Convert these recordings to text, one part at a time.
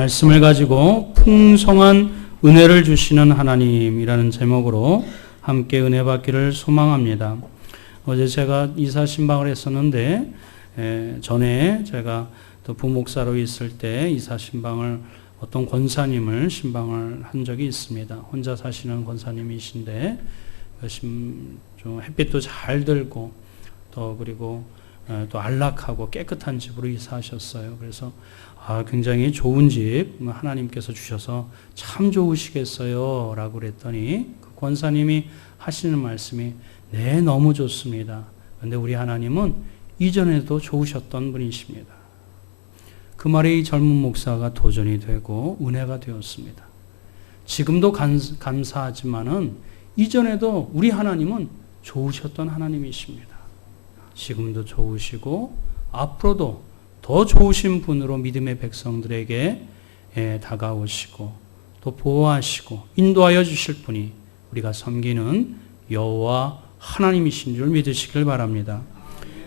말씀을 가지고 풍성한 은혜를 주시는 하나님이라는 제목으로 함께 은혜 받기를 소망합니다. 어제 제가 이사 신방을 했었는데 전에 제가 또 부목사로 있을 때 이사 신방을 어떤 권사님을 신방을 한 적이 있습니다. 혼자 사시는 권사님이신데 좀 햇빛도 잘 들고 또 그리고 또 안락하고 깨끗한 집으로 이사하셨어요. 그래서 굉장히 좋은 집 하나님께서 주셔서 참 좋으시겠어요 라고 그랬더니 그 권사님이 하시는 말씀이 네, 너무 좋습니다. 그런데 우리 하나님은 이전에도 좋으셨던 분이십니다. 그 말이 이 젊은 목사가 도전이 되고 은혜가 되었습니다. 지금도 감사하지만은 이전에도 우리 하나님은 좋으셨던 하나님이십니다. 지금도 좋으시고 앞으로도 더 좋으신 분으로 믿음의 백성들에게 다가오시고 또 보호하시고 인도하여 주실 분이 우리가 섬기는 여호와 하나님이신 줄 믿으시길 바랍니다.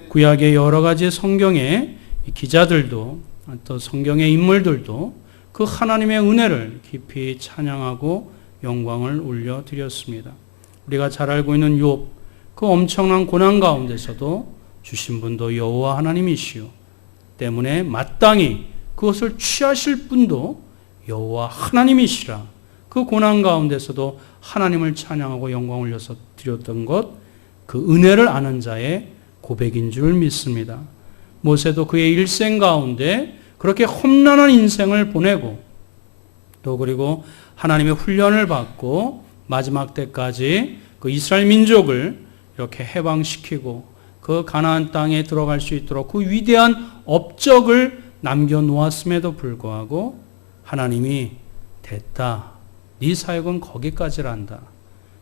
구약의 여러 가지 성경의 기자들도 또 성경의 인물들도 그 하나님의 은혜를 깊이 찬양하고 영광을 올려드렸습니다. 우리가 잘 알고 있는 욥, 그 엄청난 고난 가운데서도 주신 분도 여호와 하나님이시요 때문에 마땅히 그것을 취하실 분도 여호와 하나님이시라. 그 고난 가운데서도 하나님을 찬양하고 영광 올려서 드렸던 것, 그 은혜를 아는 자의 고백인 줄 믿습니다. 모세도 그의 일생 가운데 그렇게 험난한 인생을 보내고 또 그리고 하나님의 훈련을 받고 마지막 때까지 그 이스라엘 민족을 이렇게 해방시키고 그 가나안 땅에 들어갈 수 있도록 그 위대한 업적을 남겨놓았음에도 불구하고 하나님이 됐다. 네 사역은 거기까지란다.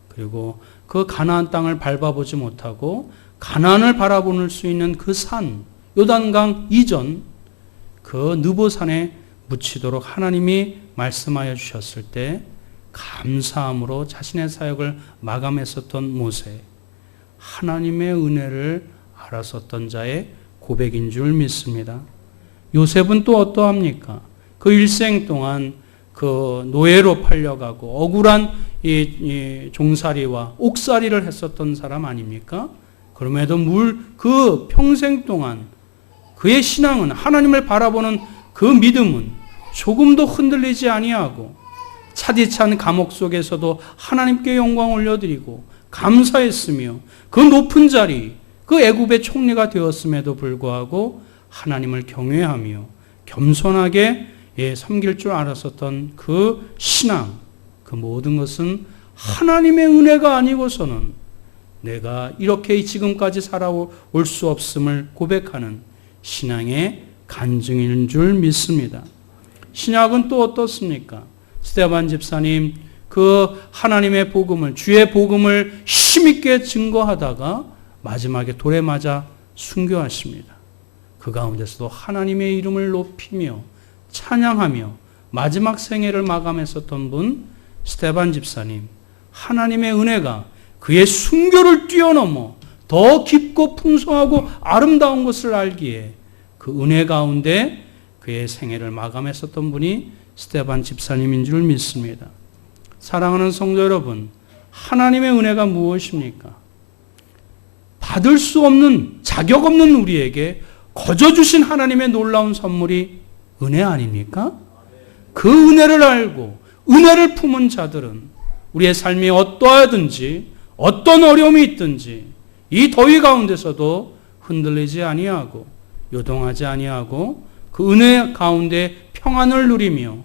그리고 그 가나안 땅을 밟아보지 못하고 가나안을 바라볼 수 있는 그 산, 요단강 이전 그 느보산에 묻히도록 하나님이 말씀하여 주셨을 때 감사함으로 자신의 사역을 마감했었던 모세, 하나님의 은혜를 알았었던 자의 고백인 줄 믿습니다. 요셉은 또 어떠합니까? 그 일생 동안 그 노예로 팔려가고 억울한 이 종살이와 옥살이를 했었던 사람 아닙니까? 그럼에도 그 평생 동안 그의 신앙은 하나님을 바라보는 그 믿음은 조금도 흔들리지 아니하고 차디찬 감옥 속에서도 하나님께 영광 올려드리고 감사했으며 그 높은 자리, 그 애굽의 총리가 되었음에도 불구하고 하나님을 경외하며 겸손하게 섬길 줄 알았었던 그 신앙, 그 모든 것은 하나님의 은혜가 아니고서는 내가 이렇게 지금까지 살아올 수 없음을 고백하는 신앙의 간증인 줄 믿습니다. 신약은 또 어떻습니까? 스데반 집사님 그 하나님의 복음을, 주의 복음을 힘있게 증거하다가 마지막에 돌에 맞아 순교하십니다. 그 가운데서도 하나님의 이름을 높이며 찬양하며 마지막 생애를 마감했었던 분 스데반 집사님, 하나님의 은혜가 그의 순교를 뛰어넘어 더 깊고 풍성하고 아름다운 것을 알기에 그 은혜 가운데 그의 생애를 마감했었던 분이 스데반 집사님인 줄 믿습니다. 사랑하는 성도 여러분, 하나님의 은혜가 무엇입니까? 받을 수 없는, 자격 없는 우리에게 거저 주신 하나님의 놀라운 선물이 은혜 아닙니까? 그 은혜를 알고 은혜를 품은 자들은 우리의 삶이 어떠하든지 어떤 어려움이 있든지 이 더위 가운데서도 흔들리지 아니하고 요동하지 아니하고 그 은혜 가운데 평안을 누리며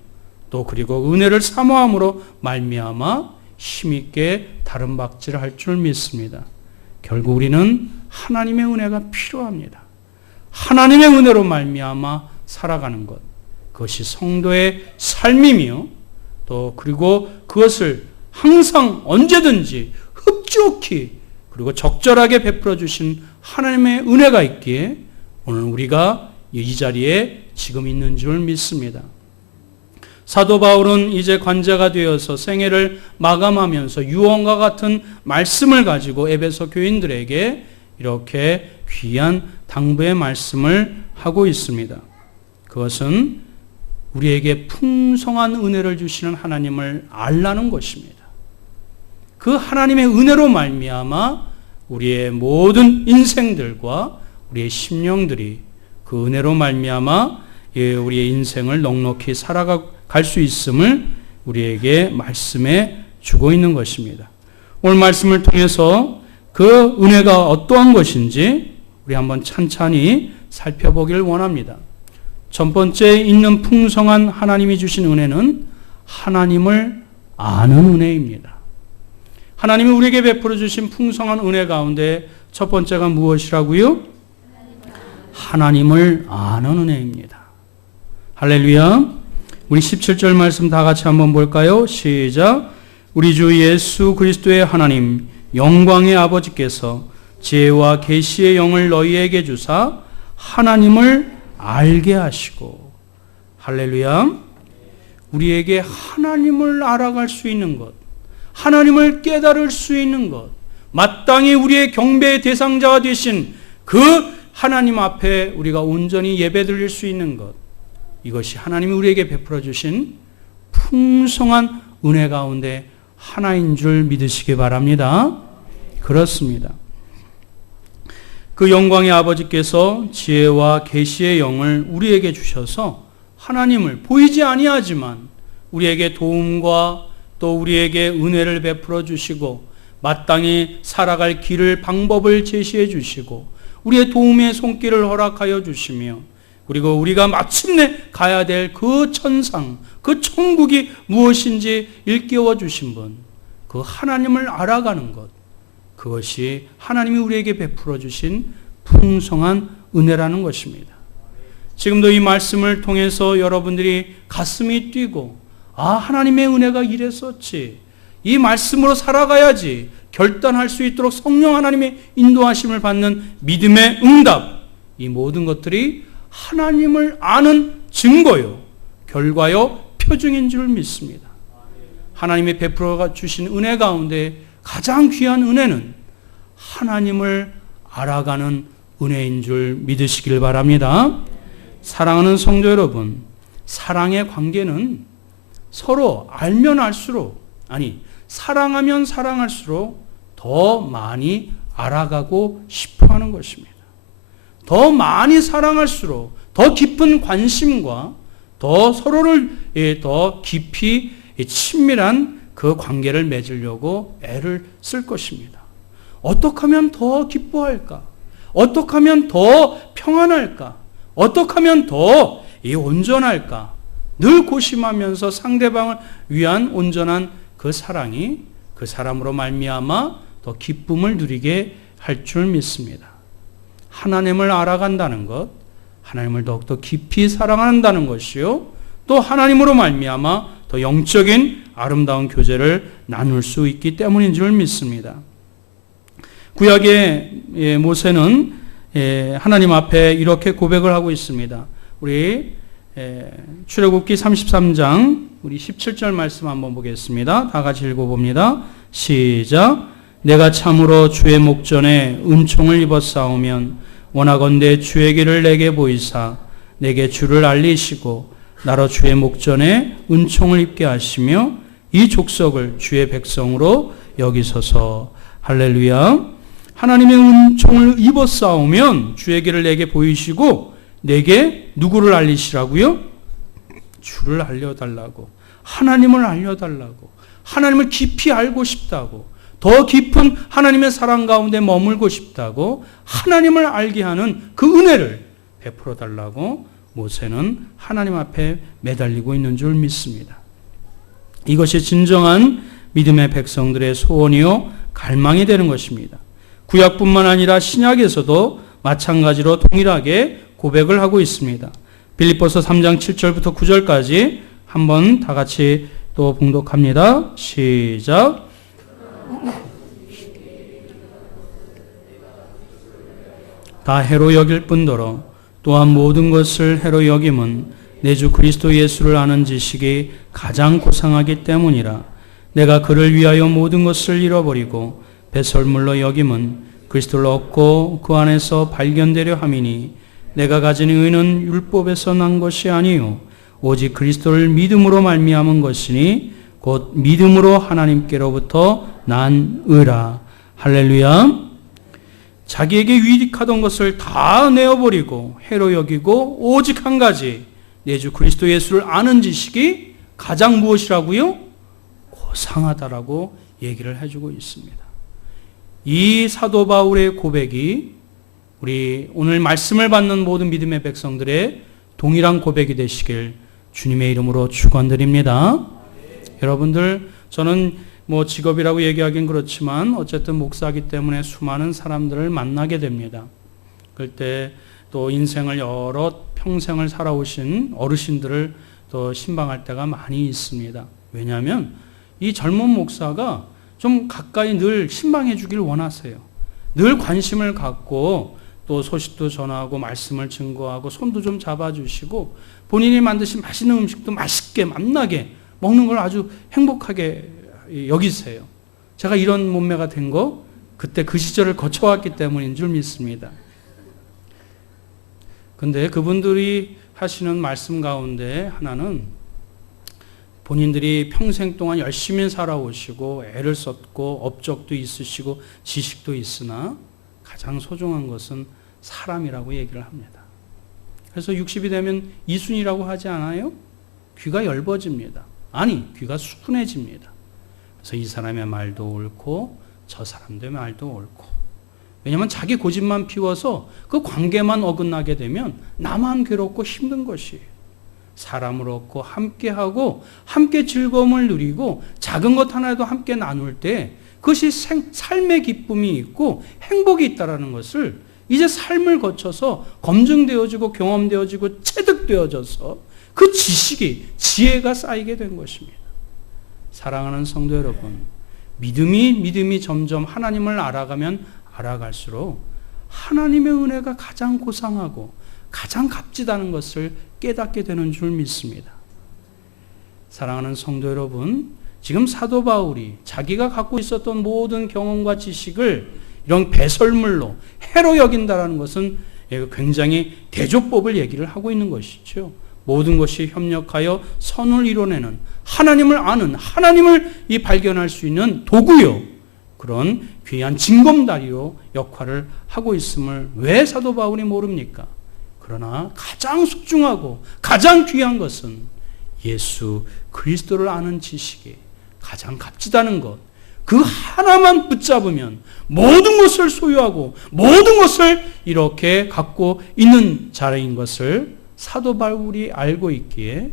또 그리고 은혜를 사모함으로 말미암아 힘있게 다른 박질을 할 줄 믿습니다. 결국 우리는 하나님의 은혜가 필요합니다. 하나님의 은혜로 말미암아 살아가는 것, 그것이 성도의 삶이며 또 그리고 그것을 항상 언제든지 흡족히 그리고 적절하게 베풀어 주신 하나님의 은혜가 있기에 오늘 우리가 이 자리에 지금 있는 줄 믿습니다. 사도 바울은 이제 관자가 되어서 생애를 마감하면서 유언과 같은 말씀을 가지고 에베소 교인들에게 이렇게 귀한 당부의 말씀을 하고 있습니다. 그것은 우리에게 풍성한 은혜를 주시는 하나님을 알라는 것입니다. 그 하나님의 은혜로 말미암아 우리의 모든 인생들과 우리의 심령들이 그 은혜로 말미암아 우리의 인생을 넉넉히 살아갈 수 있음을 우리에게 말씀해 주고 있는 것입니다. 오늘 말씀을 통해서 그 은혜가 어떠한 것인지 우리 한번 찬찬히 살펴보기를 원합니다. 첫 번째 있는 풍성한 하나님이 주신 은혜는 하나님을 아는 은혜입니다. 하나님이 우리에게 베풀어 주신 풍성한 은혜 가운데 첫 번째가 무엇이라고요? 하나님을 아는 은혜입니다. 할렐루야. 우리 17절 말씀 다 같이 한번 볼까요? 시작. 우리 주 예수 그리스도의 하나님 영광의 아버지께서 지혜와 계시의 영을 너희에게 주사 하나님을 알게 하시고. 할렐루야. 우리에게 하나님을 알아갈 수 있는 것, 하나님을 깨달을 수 있는 것, 마땅히 우리의 경배의 대상자가 되신 그 하나님 앞에 우리가 온전히 예배드릴 수 있는 것, 이것이 하나님이 우리에게 베풀어 주신 풍성한 은혜 가운데 하나인 줄 믿으시기 바랍니다. 그렇습니다. 그 영광의 아버지께서 지혜와 계시의 영을 우리에게 주셔서 하나님을 보이지 아니하지만 우리에게 도움과 또 우리에게 은혜를 베풀어 주시고 마땅히 살아갈 길을 방법을 제시해 주시고 우리의 도움의 손길을 허락하여 주시며 그리고 우리가 마침내 가야 될 그 천상, 그 천국이 무엇인지 일깨워 주신 분, 그 하나님을 알아가는 것, 그것이 하나님이 우리에게 베풀어 주신 풍성한 은혜라는 것입니다. 지금도 이 말씀을 통해서 여러분들이 가슴이 뛰고 하나님의 은혜가 이랬었지, 이 말씀으로 살아가야지 결단할 수 있도록 성령 하나님의 인도하심을 받는 믿음의 응답, 이 모든 것들이 하나님을 아는 증거요, 결과요, 표징인 줄 믿습니다. 하나님이 베풀어 주신 은혜 가운데 가장 귀한 은혜는 하나님을 알아가는 은혜인 줄 믿으시길 바랍니다. 사랑하는 성도 여러분, 사랑의 관계는 서로 알면 알수록, 사랑하면 사랑할수록 더 많이 알아가고 싶어 하는 것입니다. 더 많이 사랑할수록 더 깊은 관심과 더 서로를 더 깊이 친밀한 그 관계를 맺으려고 애를 쓸 것입니다. 어떻게 하면 더 기뻐할까? 어떻게 하면 더 평안할까? 어떻게 하면 더 온전할까? 늘 고심하면서 상대방을 위한 온전한 그 사랑이 그 사람으로 말미암아 더 기쁨을 누리게 할 줄 믿습니다. 하나님을 알아간다는 것, 하나님을 더욱더 깊이 사랑한다는 것이요, 또 하나님으로 말미암아 더 영적인 아름다운 교제를 나눌 수 있기 때문인 줄 믿습니다. 구약의 모세는 하나님 앞에 이렇게 고백을 하고 있습니다. 우리 출애굽기 33장 우리 17절 말씀 한번 보겠습니다. 다 같이 읽어봅니다. 시작. 내가 참으로 주의 목전에 은총을 입었사오면 원하건대 주의 길을 내게 보이사 내게 주를 알리시고 나로 주의 목전에 은총을 입게 하시며 이 족속을 주의 백성으로 여기소서. 할렐루야. 하나님의 은총을 입었사오면 주의 길을 내게 보이시고 내게 누구를 알리시라고요? 주를 알려달라고, 하나님을 알려달라고, 하나님을 깊이 알고 싶다고, 더 깊은 하나님의 사랑 가운데 머물고 싶다고, 하나님을 알게 하는 그 은혜를 베풀어 달라고 모세는 하나님 앞에 매달리고 있는 줄 믿습니다. 이것이 진정한 믿음의 백성들의 소원이요 갈망이 되는 것입니다. 구약뿐만 아니라 신약에서도 마찬가지로 동일하게 고백을 하고 있습니다. 빌립보서 3장 7절부터 9절까지 한번 다 같이 또 봉독합니다. 시작. 다 해로 여길 뿐더러 또한 모든 것을 해로 여김은 내 주 그리스도 예수를 아는 지식이 가장 고상하기 때문이라. 내가 그를 위하여 모든 것을 잃어버리고 배설물로 여김은 그리스도를 얻고 그 안에서 발견되려 함이니 내가 가진 의는 율법에서 난 것이 아니요 오직 그리스도를 믿음으로 말미암은 것이니 곧 믿음으로 하나님께로부터 난 의라. 할렐루야. 자기에게 유익하던 것을 다 내어버리고 해로 여기고 오직 한 가지 내 주 그리스도 예수를 아는 지식이 가장 무엇이라고요? 고상하다라고 얘기를 해주고 있습니다. 이 사도 바울의 고백이 우리 오늘 말씀을 받는 모든 믿음의 백성들의 동일한 고백이 되시길 주님의 이름으로 축원드립니다. 여러분들, 저는 직업이라고 얘기하긴 그렇지만 어쨌든 목사이기 때문에 수많은 사람들을 만나게 됩니다. 그럴 때 또 인생을 여러 평생을 살아오신 어르신들을 또 신방할 때가 많이 있습니다. 왜냐하면 이 젊은 목사가 좀 가까이 늘 신방해 주길 원하세요. 늘 관심을 갖고 또 소식도 전하고 말씀을 증거하고 손도 좀 잡아주시고 본인이 만드신 맛있는 음식도 맛있게 맛나게 먹는 걸 아주 행복하게 여기세요. 제가 이런 몸매가 된 거 그때 그 시절을 거쳐왔기 때문인 줄 믿습니다. 근데 그분들이 하시는 말씀 가운데 하나는 본인들이 평생 동안 열심히 살아오시고 애를 썼고 업적도 있으시고 지식도 있으나 가장 소중한 것은 사람이라고 얘기를 합니다. 그래서 60이 되면 이순이라고 하지 않아요? 귀가 엷어집니다. 아니, 귀가 수근해집니다. 그래서 이 사람의 말도 옳고 저 사람의 말도 옳고. 왜냐하면 자기 고집만 피워서 그 관계만 어긋나게 되면 나만 괴롭고 힘든 것이에요. 사람을 얻고 함께하고 함께 즐거움을 누리고 작은 것 하나라도 함께 나눌 때 그것이 삶의 기쁨이 있고 행복이 있다는 것을 이제 삶을 거쳐서 검증되어지고 경험되어지고 체득되어져서 그 지식이 지혜가 쌓이게 된 것입니다. 사랑하는 성도 여러분, 믿음이 점점 하나님을 알아가면 알아갈수록 하나님의 은혜가 가장 고상하고 가장 값지다는 것을 깨닫게 되는 줄 믿습니다. 사랑하는 성도 여러분, 지금 사도 바울이 자기가 갖고 있었던 모든 경험과 지식을 이런 배설물로 해로 여긴다는 것은 굉장히 대조법을 얘기를 하고 있는 것이죠. 모든 것이 협력하여 선을 이뤄내는 하나님을 아는, 하나님을 발견할 수 있는 도구요. 그런 귀한 징검다리로 역할을 하고 있음을 왜 사도 바울이 모릅니까? 그러나 가장 소중하고 가장 귀한 것은 예수 그리스도를 아는 지식이 가장 값지다는 것. 그 하나만 붙잡으면 모든 것을 소유하고 모든 것을 이렇게 갖고 있는 자리인 것을 사도 바울이 알고 있기에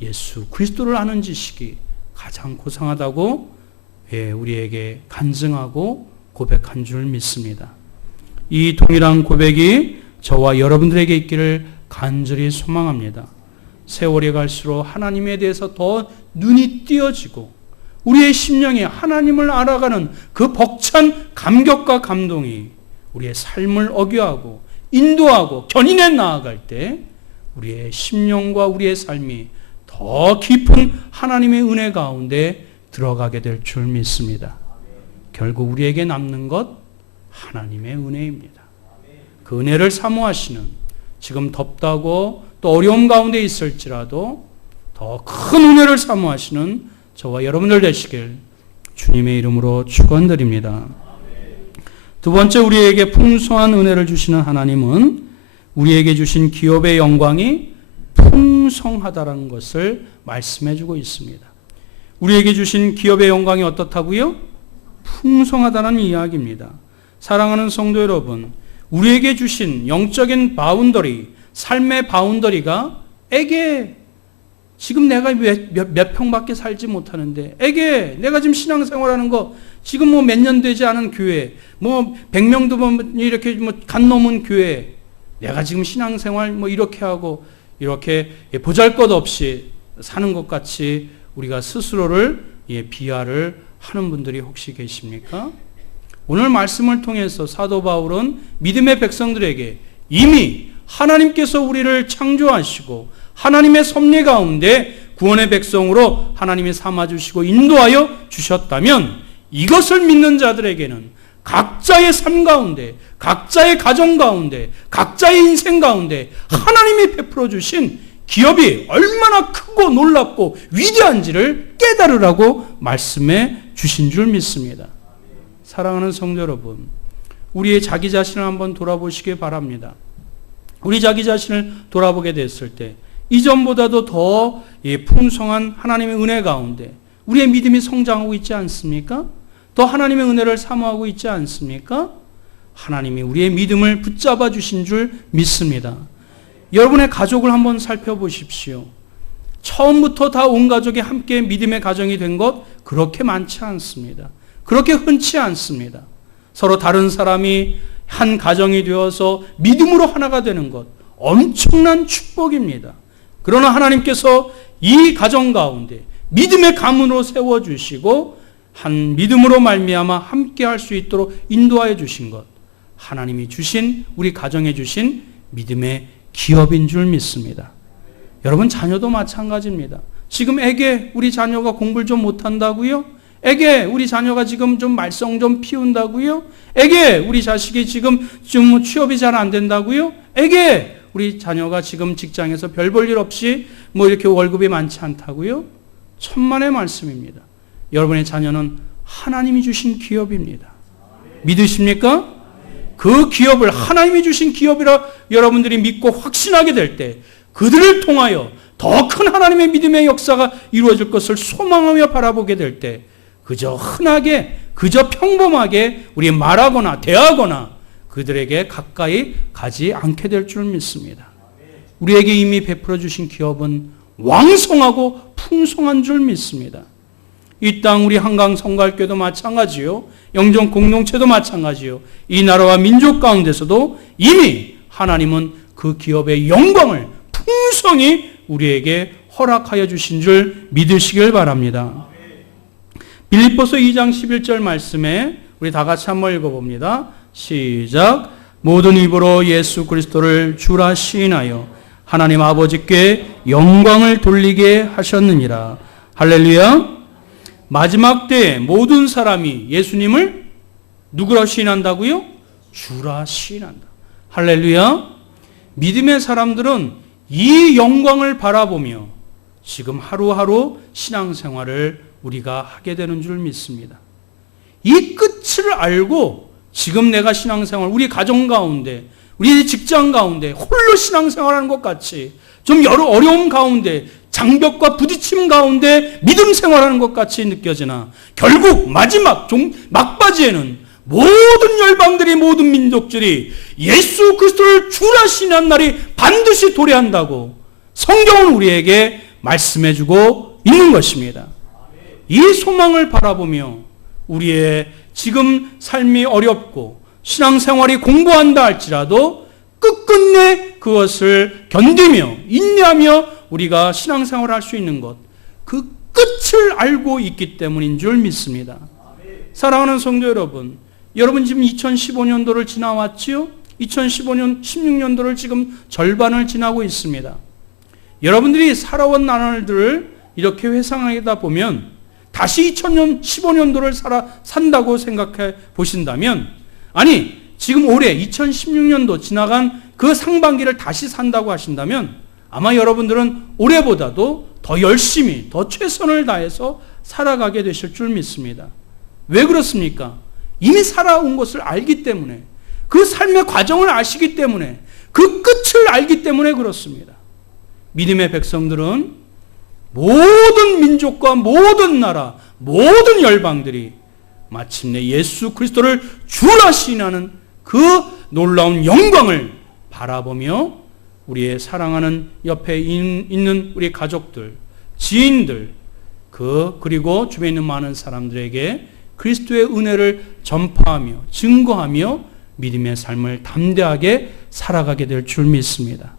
예수 그리스도를 아는 지식이 가장 고상하다고 우리에게 간증하고 고백한 줄 믿습니다. 이 동일한 고백이 저와 여러분들에게 있기를 간절히 소망합니다. 세월이 갈수록 하나님에 대해서 더 눈이 띄어지고 우리의 심령에 하나님을 알아가는 그 벅찬 감격과 감동이 우리의 삶을 어겨하고 인도하고 견인해 나아갈 때 우리의 심령과 우리의 삶이 더 깊은 하나님의 은혜 가운데 들어가게 될 줄 믿습니다. 결국 우리에게 남는 것 하나님의 은혜입니다. 그 은혜를 사모하시는, 지금 덥다고 또 어려움 가운데 있을지라도 더 큰 은혜를 사모하시는 저와 여러분들 되시길 주님의 이름으로 축원드립니다. 두 번째, 우리에게 풍성한 은혜를 주시는 하나님은 우리에게 주신 기업의 영광이 풍성하다는 것을 말씀해 주고 있습니다. 우리에게 주신 기업의 영광이 어떻다고요? 풍성하다는 이야기입니다. 사랑하는 성도 여러분, 우리에게 주신 영적인 바운더리, 삶의 바운더리가 지금 내가 몇 평밖에 살지 못하는데, 내가 지금 신앙생활하는 거 지금 몇 년 되지 않은 교회, 100명도 이렇게 간 넘은 교회, 내가 지금 신앙생활 이렇게 하고 이렇게 보잘것없이 사는 것 같이 우리가 스스로를 비하를 하는 분들이 혹시 계십니까? 오늘 말씀을 통해서 사도 바울은 믿음의 백성들에게 이미 하나님께서 우리를 창조하시고 하나님의 섭리 가운데 구원의 백성으로 하나님이 삼아주시고 인도하여 주셨다면 이것을 믿는 자들에게는 각자의 삶 가운데, 각자의 가정 가운데, 각자의 인생 가운데 하나님이 베풀어 주신 기업이 얼마나 크고 놀랍고 위대한지를 깨달으라고 말씀해 주신 줄 믿습니다. 사랑하는 성도 여러분, 우리의 자기 자신을 한번 돌아보시기 바랍니다. 우리 자기 자신을 돌아보게 됐을 때 이전보다도 더 풍성한 하나님의 은혜 가운데 우리의 믿음이 성장하고 있지 않습니까? 더 하나님의 은혜를 사모하고 있지 않습니까? 하나님이 우리의 믿음을 붙잡아 주신 줄 믿습니다. 여러분의 가족을 한번 살펴보십시오. 처음부터 다 온 가족이 함께 믿음의 가정이 된 것 그렇게 많지 않습니다. 그렇게 흔치 않습니다. 서로 다른 사람이 한 가정이 되어서 믿음으로 하나가 되는 것 엄청난 축복입니다. 그러나 하나님께서 이 가정 가운데 믿음의 가문으로 세워주시고 한 믿음으로 말미암아 함께 할 수 있도록 인도하여 주신 것 하나님이 주신 우리 가정에 주신 믿음의 기업인 줄 믿습니다. 여러분 자녀도 마찬가지입니다. 지금 애게 우리 자녀가 공부를 좀 못한다고요? 애게 우리 자녀가 지금 좀 말썽 좀 피운다고요? 애게 우리 자식이 지금 좀 취업이 잘 안 된다고요? 애게 우리 자녀가 지금 직장에서 별 볼 일 없이 뭐 이렇게 월급이 많지 않다고요? 천만의 말씀입니다. 여러분의 자녀는 하나님이 주신 기업입니다. 믿으십니까? 그 기업을 하나님이 주신 기업이라 여러분들이 믿고 확신하게 될 때 그들을 통하여 더 큰 하나님의 믿음의 역사가 이루어질 것을 소망하며 바라보게 될 때 그저 흔하게 그저 평범하게 우리 말하거나 대하거나 그들에게 가까이 가지 않게 될 줄 믿습니다. 우리에게 이미 베풀어 주신 기업은 왕성하고 풍성한 줄 믿습니다. 이 땅 우리 한강 성갈교도 마찬가지요. 영정 공동체도 마찬가지요. 이 나라와 민족 가운데서도 이미 하나님은 그 기업의 영광을 풍성히 우리에게 허락하여 주신 줄 믿으시길 바랍니다. 빌립보서 2장 11절 말씀에 우리 다 같이 한번 읽어봅니다. 시작. 모든 입으로 예수 그리스도를 주라 시인하여 하나님 아버지께 영광을 돌리게 하셨느니라. 할렐루야. 마지막 때에 모든 사람이 예수님을 누구라 시인한다고요? 주라 시인한다. 할렐루야. 믿음의 사람들은 이 영광을 바라보며 지금 하루하루 신앙생활을 우리가 하게 되는 줄 믿습니다. 이 끝을 알고 지금 내가 신앙생활, 우리 가정 가운데, 우리 직장 가운데 홀로 신앙생활하는 것 같이 좀 여러 어려움 가운데 장벽과 부딪힘 가운데 믿음 생활하는 것 같이 느껴지나 결국 마지막 막바지에는 모든 열방들이 모든 민족들이 예수 그리스도를 주라 시인한 날이 반드시 도래한다고 성경은 우리에게 말씀해주고 있는 것입니다. 이 소망을 바라보며 우리의 지금 삶이 어렵고 신앙생활이 공부한다 할지라도 끝끝내 그것을 견디며 인내하며 우리가 신앙생활을 할 수 있는 것, 그 끝을 알고 있기 때문인 줄 믿습니다. 사랑하는 성도 여러분, 여러분 지금 2015년도를 지나왔지요? 2015년, 16년도를 지금 절반을 지나고 있습니다. 여러분들이 살아온 나날들을 이렇게 회상하다 보면 다시 2015년도를 산다고 생각해 보신다면, 아니 지금 올해 2016년도 지나간 그 상반기를 다시 산다고 하신다면 아마 여러분들은 올해보다도 더 열심히 더 최선을 다해서 살아가게 되실 줄 믿습니다. 왜 그렇습니까? 이미 살아온 것을 알기 때문에, 그 삶의 과정을 아시기 때문에, 그 끝을 알기 때문에 그렇습니다. 믿음의 백성들은 모든 민족과 모든 나라, 모든 열방들이 마침내 예수 그리스도를 주라 시인하는 그 놀라운 영광을 바라보며 우리의 사랑하는 옆에 있는 우리 가족들, 지인들, 그리고 주변에 있는 많은 사람들에게 그리스도의 은혜를 전파하며 증거하며 믿음의 삶을 담대하게 살아가게 될 줄 믿습니다.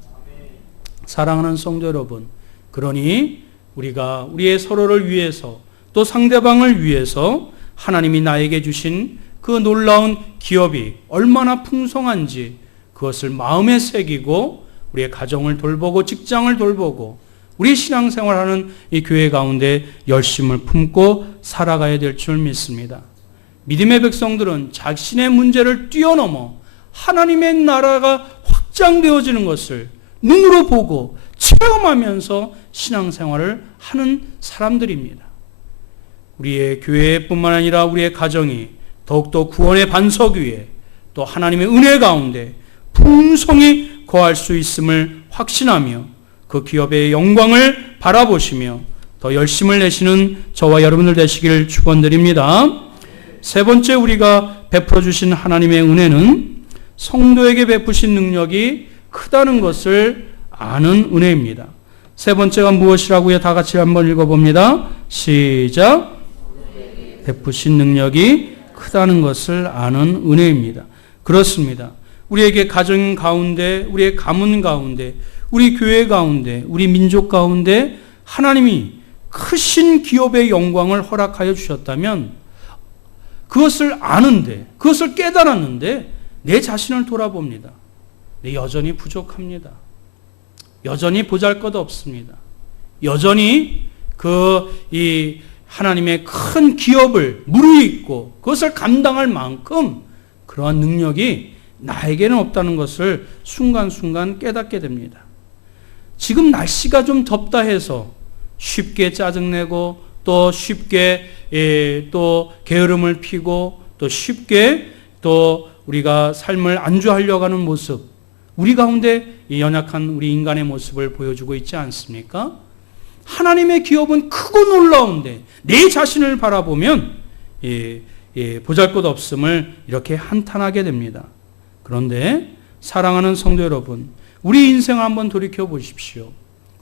사랑하는 성도 여러분, 그러니 우리가 우리의 서로를 위해서 또 상대방을 위해서 하나님이 나에게 주신 그 놀라운 기업이 얼마나 풍성한지 그것을 마음에 새기고 우리의 가정을 돌보고 직장을 돌보고 우리 신앙생활하는 이 교회 가운데 열심을 품고 살아가야 될 줄 믿습니다. 믿음의 백성들은 자신의 문제를 뛰어넘어 하나님의 나라가 확장되어지는 것을 눈으로 보고 체험하면서 신앙생활을 하는 사람들입니다. 우리의 교회뿐만 아니라 우리의 가정이 더욱더 구원의 반석 위에 또 하나님의 은혜 가운데 풍성히 거할 수 있음을 확신하며 그 기업의 영광을 바라보시며 더 열심을 내시는 저와 여러분들 되시길 축원드립니다. 세 번째, 우리가 베풀어 주신 하나님의 은혜는 성도에게 베푸신 능력이 크다는 것을 아는 은혜입니다. 세 번째가 무엇이라고요? 다 같이 한번 읽어봅니다. 시작. 베푸신 능력이 크다는 것을 아는 은혜입니다. 그렇습니다. 우리에게 가정 가운데, 우리의 가문 가운데, 우리 교회 가운데, 우리 민족 가운데 하나님이 크신 기업의 영광을 허락하여 주셨다면 그것을 아는데, 그것을 깨달았는데 내 자신을 돌아봅니다. 여전히 부족합니다. 여전히 보잘것없습니다. 여전히 이 하나님의 큰 기업을 무르익고 그것을 감당할 만큼 그러한 능력이 나에게는 없다는 것을 순간순간 깨닫게 됩니다. 지금 날씨가 좀 덥다 해서 쉽게 짜증내고 또 쉽게 또 게으름을 피고 또 쉽게 또 우리가 삶을 안주하려고 하는 모습, 우리 가운데 이 연약한 우리 인간의 모습을 보여주고 있지 않습니까? 하나님의 기업은 크고 놀라운데 내 자신을 바라보면 보잘것없음을 이렇게 한탄하게 됩니다. 그런데 사랑하는 성도 여러분, 우리 인생을 한번 돌이켜 보십시오.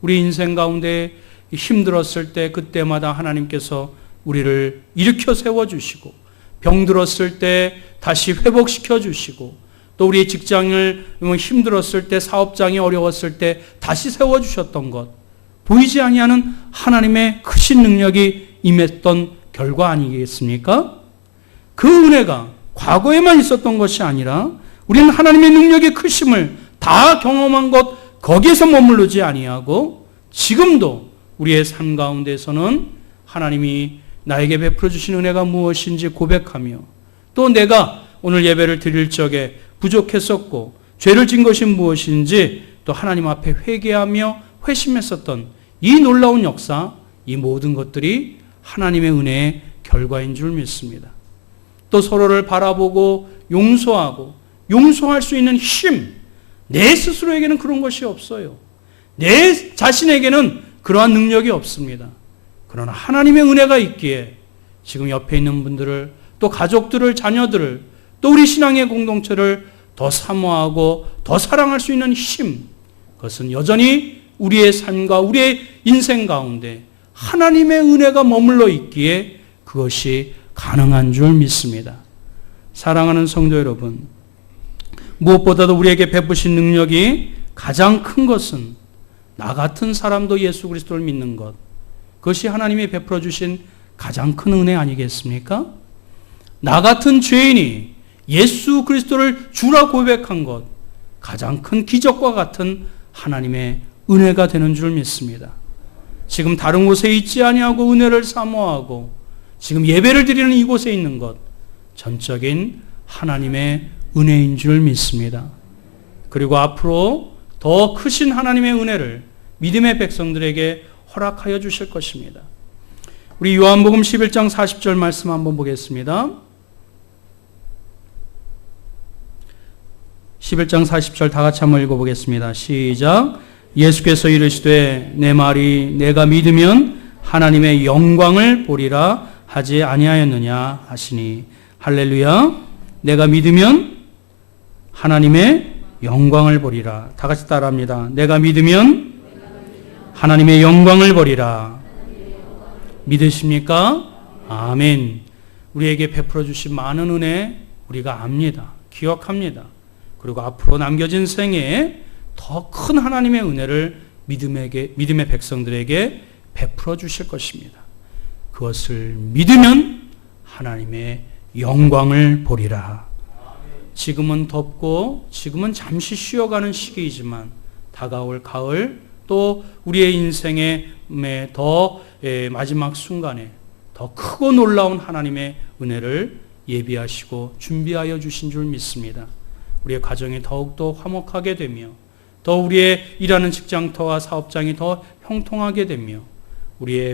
우리 인생 가운데 힘들었을 때 그때마다 하나님께서 우리를 일으켜 세워주시고 병들었을 때 다시 회복시켜 주시고 또 우리 직장을 힘들었을 때 사업장이 어려웠을 때 다시 세워주셨던 것, 보이지 아니하는 하나님의 크신 능력이 임했던 결과 아니겠습니까? 그 은혜가 과거에만 있었던 것이 아니라 우리는 하나님의 능력의 크심을 다 경험한 것 거기에서 머무르지 아니하고 지금도 우리의 삶 가운데서는 하나님이 나에게 베풀어 주신 은혜가 무엇인지 고백하며 또 내가 오늘 예배를 드릴 적에 부족했었고 죄를 진 것이 무엇인지 또 하나님 앞에 회개하며 회심했었던 이 놀라운 역사, 이 모든 것들이 하나님의 은혜의 결과인 줄 믿습니다. 또 서로를 바라보고 용서하고 용서할 수 있는 힘, 내 스스로에게는 그런 것이 없어요. 내 자신에게는 그러한 능력이 없습니다. 그러나 하나님의 은혜가 있기에 지금 옆에 있는 분들을 또 가족들을, 자녀들을 또 우리 신앙의 공동체를 더 사모하고 더 사랑할 수 있는 힘, 그것은 여전히 우리의 삶과 우리의 인생 가운데 하나님의 은혜가 머물러 있기에 그것이 가능한 줄 믿습니다. 사랑하는 성도 여러분, 무엇보다도 우리에게 베푸신 능력이 가장 큰 것은 나 같은 사람도 예수 그리스도를 믿는 것, 그것이 하나님이 베풀어 주신 가장 큰 은혜 아니겠습니까? 나 같은 죄인이 예수 그리스도를 주라 고백한 것, 가장 큰 기적과 같은 하나님의 은혜가 되는 줄 믿습니다. 지금 다른 곳에 있지 아니하고 은혜를 사모하고 지금 예배를 드리는 이곳에 있는 것, 전적인 하나님의 은혜인 줄 믿습니다. 그리고 앞으로 더 크신 하나님의 은혜를 믿음의 백성들에게 허락하여 주실 것입니다. 우리 요한복음 11장 40절 말씀 한번 보겠습니다. 11장 40절 다 같이 한번 읽어보겠습니다. 시작. 예수께서 이르시되 내 말이 내가 믿으면 하나님의 영광을 보리라 하지 아니하였느냐 하시니. 할렐루야. 내가 믿으면 하나님의 영광을 보리라. 다 같이 따라합니다. 내가 믿으면 하나님의 영광을 보리라. 믿으십니까? 아멘. 우리에게 베풀어 주신 많은 은혜 우리가 압니다. 기억합니다. 그리고 앞으로 남겨진 생에 더 큰 하나님의 은혜를 믿음의 백성들에게 베풀어 주실 것입니다. 그것을 믿으면 하나님의 영광을 보리라. 지금은 덥고 지금은 잠시 쉬어가는 시기이지만 다가올 가을 또 우리의 인생의 더 마지막 순간에 더 크고 놀라운 하나님의 은혜를 예비하시고 준비하여 주신 줄 믿습니다. 우리의 가정이 더욱더 화목하게 되며 더 우리의 일하는 직장터와 사업장이 더 형통하게 되며 우리의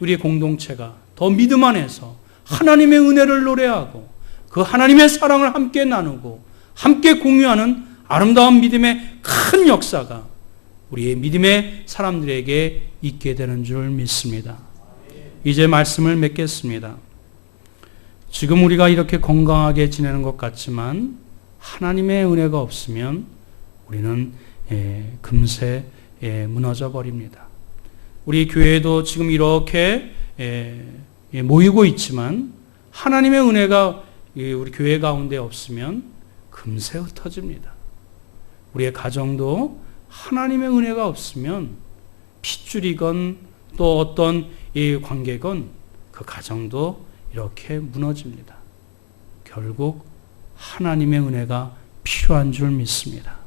우리의 공동체가 더 믿음 안에서 하나님의 은혜를 노래하고 그 하나님의 사랑을 함께 나누고 함께 공유하는 아름다운 믿음의 큰 역사가 우리의 믿음의 사람들에게 있게 되는 줄 믿습니다. 이제 말씀을 맺겠습니다. 지금 우리가 이렇게 건강하게 지내는 것 같지만 하나님의 은혜가 없으면 우리는 금세 무너져 버립니다. 우리 교회도 지금 이렇게 모이고 있지만 하나님의 은혜가 우리 교회 가운데 없으면 금세 흩어집니다. 우리의 가정도 하나님의 은혜가 없으면 핏줄이건 또 어떤 관계건 그 가정도 이렇게 무너집니다. 결국 하나님의 은혜가 필요한 줄 믿습니다.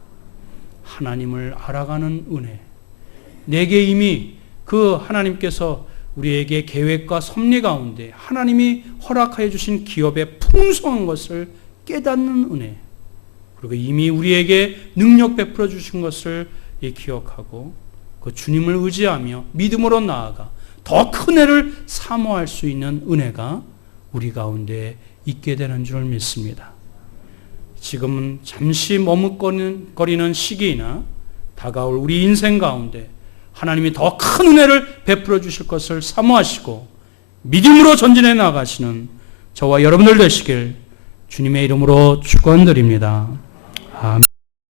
하나님을 알아가는 은혜. 내게 이미 그 하나님께서 우리에게 계획과 섭리 가운데 하나님이 허락하여 주신 기업의 풍성한 것을 깨닫는 은혜. 그리고 이미 우리에게 능력 베풀어 주신 것을 기억하고 그 주님을 의지하며 믿음으로 나아가 더 큰 은혜를 사모할 수 있는 은혜가 우리 가운데 있게 되는 줄 믿습니다. 지금은 잠시 머뭇거리는 시기이나 다가올 우리 인생 가운데 하나님이 더 큰 은혜를 베풀어 주실 것을 사모하시고 믿음으로 전진해 나가시는 저와 여러분들 되시길 주님의 이름으로 축원드립니다. 아멘.